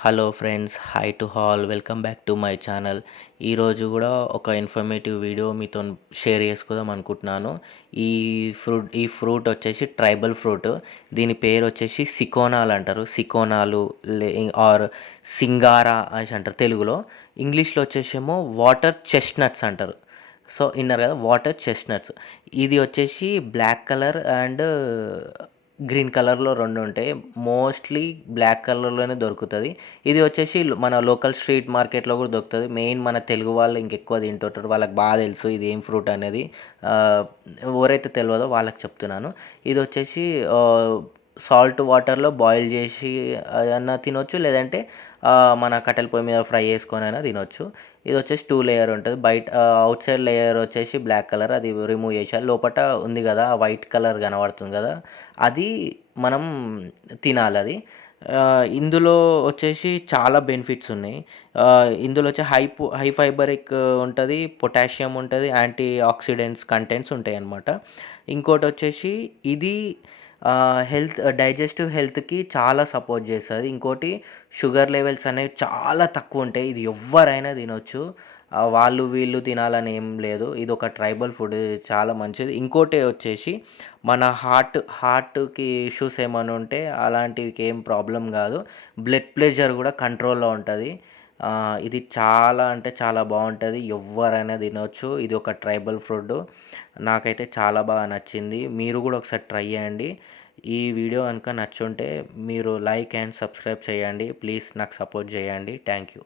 Hello friends, hi to all, welcome back to my channel. ఈరోజు కూడా ఒక informative video మీతో షేర్ చేసుకుందాం అనుకుంటున్నాను. ఈ ఫ్రూట్ వచ్చేసి ట్రైబల్ ఫ్రూట్. దీని పేరు వచ్చేసి సికోనాలు అంటారు. సికోనాలు ఆర్ సింగారా అని అంటారు తెలుగులో. ఇంగ్లీష్లో వచ్చేసేమో వాటర్ చెస్ట్నట్స్ అంటారు. సో ఇన్నారు కదా, వాటర్ చెస్ట్నట్స్. ఇది వచ్చేసి బ్లాక్ కలర్ అండ్ గ్రీన్ కలర్‌లో 2 ఉంటాయి. మోస్ట్‌లీ బ్లాక్ కలర్‌లోనే దొరుకుతది. ఇది వచ్చేసి మన లోకల్ స్ట్రీట్ మార్కెట్‌లో కూడా దొరుకుతది. మెయిన్ మన తెలుగు వాళ్ళు ఇంకెక్కువ తింటుంటారు. వాళ్ళకి బాగా తెలుసు ఇది ఏం ఫ్రూట్ అనేది. ఆహ్, ఎవరైతే తెలవదో వాళ్ళకి చెప్తున్నాను. ఇది వచ్చేసి సాల్ట్ వాటర్‌లో బాయిల్ చేసి అన్నా తినొచ్చు. లేదంటే మన కట్టెల పొయ్యి మీద ఫ్రై చేసుకొనైనా తినొచ్చు. ఇది వచ్చేసి 2 లేయర్ ఉంటది. బయట ఔట్ సైడ్ లేయర్ వచ్చేసి బ్లాక్ కలర్, అది రిమూవ్ చేసేయాలి. లోపట ఉంది కదా, వైట్ కలర్ కనబడుతుంది కదా, అది మనం తినాలది. ఇందులో వచ్చేసి చాలా బెనిఫిట్స్ ఉన్నాయి. ఇందులో వచ్చి హై ఫైబరిక్ ఉంటది, పొటాషియం ఉంటది, యాంటీ ఆక్సిడెంట్స్ కంటెంట్స్ ఉంటాయన్నమాట. ఇంకోటొచ్చేసి ఇది డైజెస్టివ్ హెల్త్‌కి చాలా సపోర్ట్ చేస్తది. ఇంకోటి, షుగర్ లెవెల్స్ అనేవి చాలా తక్కువుంటాయి. ఇది ఎవ్వరైనా తినొచ్చు. వాళ్ళు వీళ్ళు తినాలని ఏం లేదు. ఇదొక ట్రైబల్ ఫుడ్, చాలా మంచిది. ఇంకోటి వచ్చేసి మన హార్ట్‌కి ఇష్యూస్ ఏమన్నా ఉంటే అలాంటివికి ఏం ప్రాబ్లమ్ కాదు. బ్లడ్ ప్రెషర్ కూడా కంట్రోల్‌లో ఉంటది. ఇది చాలా అంటే చాలా బావుంటది. ఎవ్వరైనా తినొచ్చు. ఇది ఒక ట్రైబల్ ఫుడ్డు. నాకైతే చాలా బాగా నచ్చింది. మీరు కూడా ఒకసారి ట్రై చేయండి. ఈ వీడియో గనుక నచ్చుంటే మీరు లైక్ అండ్ సబ్స్క్రైబ్ చేయండి. ప్లీజ్ నాకు సపోర్ట్ చేయండి. Thank you.